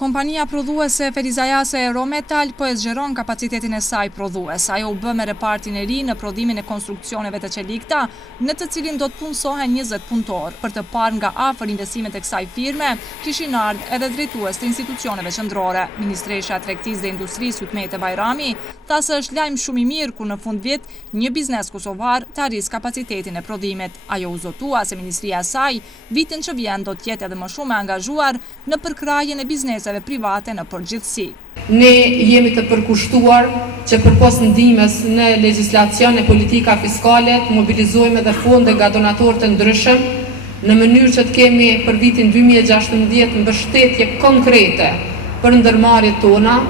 Kompania prodhuese Ferizajase Eurometal po e zgjeron kapacitetin e saj prodhues. Ajo u bë me repartin e ri në prodhimin e konstruksioneve të qelikta, në të cilin do të punësohen 20 punëtor. Për të parë nga afër investimet e kësaj firme, kishin ardhur edhe drejtues të institucioneve qendrore. Ministresha e Tregtisë dhe Industrisë Hykmete Bajrami tha se është lajm shumë i mirë kur në fund vit një biznes kosovar të arrijë kapacitetin e prodhimit. Ajo u zotua se ministria e saj vitin që vjen do të jetë edhe më shumë e angazhuar në përkrajjen e bizneseve private në përgjithësi. Ne jemi të përkushtuar që përpos ndihmës në legjislacion e politika fiskale të mobilizojmë edhe fonde nga donatorë të ndryshëm në mënyrë që të kemi për vitin 2016 mbështetje konkrete për ndërmarrjet tona,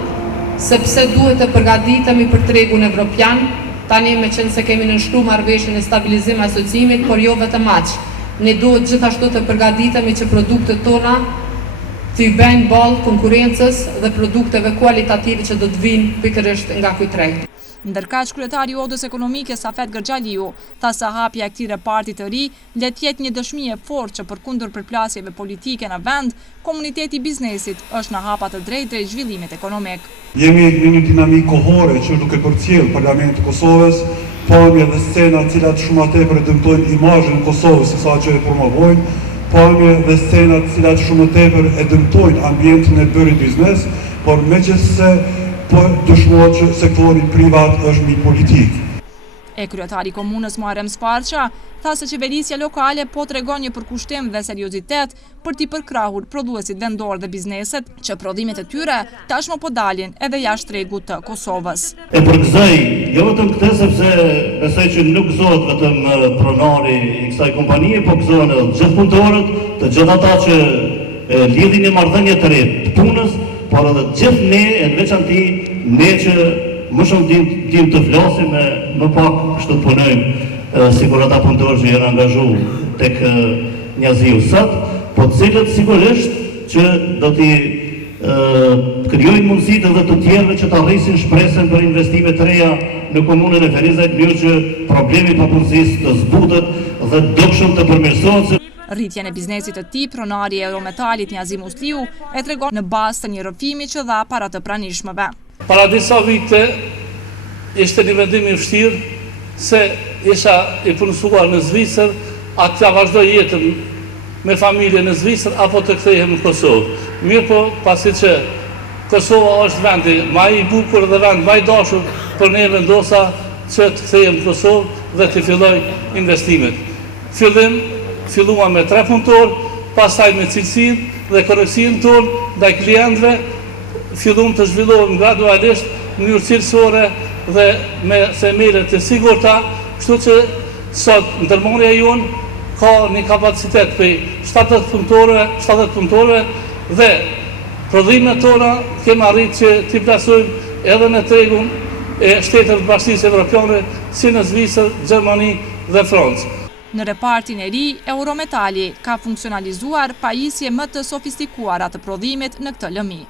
sepse duhet të përgatitemi për tregun evropian. Tani me qenë se kemi nënshkruar marrëveshjen e stabilizim asociimit, por jo vetëm aq. Ne duhet gjithashtu të përgatitemi që produktet tona të i bëjnë ballë konkurrencës dhe produkteve kualitative që do të vinë pikërisht nga ky treg. Ndërkaq kryetari i Odës Ekonomike Safet Gërxhaliu tha se hapja e këtij reparti të ri le të jetë një dëshmi e fortë që përkundër përplasjeve politike në vend, komuniteti i biznesit është në hapa të drejtë drejt zhvillimit ekonomik. Jemi në një dinamikë kohore që duke përcjell Parlamenti i Kosovës, pamje dhe scena të cilat shumë a tepër dëmtojnë imazhin e Kosovës sa që e promovojnë, pamje dhe scena të cilat shumë a tepër e dëmtojnë ambientin e bërë biznes, por megjithëse po dëshmohet që sektori privat është mbi politikë. E kryetari i komunës Muharrem Sfarqa tha se qeverisja lokale po tregon një përkushtim dhe seriozitet për t'i përkrahur prodhuesit vendor dhe bizneset që prodhimet e tyre tashmë po dalin edhe jashtë tregut të Kosovës. E përgëzoj jo vetëm këtë sepse besoj që nuk gëzohet vetëm pronari i kësaj kompanie, po gëzohen edhe gjithë punëtorët, të gjithë ata që lidhin një marrëdhënie të re të punës, por edhe gjithë ne, në veçanti ne që më shumë dim të flasim e më pak kështu të punojmë sikur ata punëtorë që janë angazhuar tek Njaziu sot, po të cilët sigurisht që do t'i krijojnë mundësitë edhe të tjerëve që të arrisin shpresën për investime të reja në komunën e Ferizajt, mënyrë që problemi i papunësisë të zbutet dhe dukshëm të përmirësohet. Rritjen e biznesit të tij, pronari i Eurometalit Njazi Musliu e tregon në bazë të një rrëfimi që dha para të pranishmëve. Para disa vite ishte një vendim i vështirë se isha i punësuar në Zvicër, atë ja vazhdoj jetën me familje në Zvicër apo të kthehem në Kosovë. Mirë po, pasi që Kosova është vendi më i bukur dhe vend më i dashur për ne, vendosa që të kthehem në Kosovë dhe të filloj investimet. Filluam me 3 punëtor, pastaj me cilësinë dhe korreksinë tonë ndaj klientëve, filluam të zhvillohem gradualisht në mënyrë cilësore dhe me themele të sigurta, kështu që sot ndërmarrja jonë ka një kapacitet për 70 punëtorëve dhe prodhimet tona kemi arritur që t'i plasojmë edhe në tregun e Shteteve të Bashkisë Evropiane si në Zvicër, Gjermani dhe Francë. Në repartin e ri, Eurometali ka funksionalizuar pajisje më të sofistikuara të prodhimit në këtë lëmi.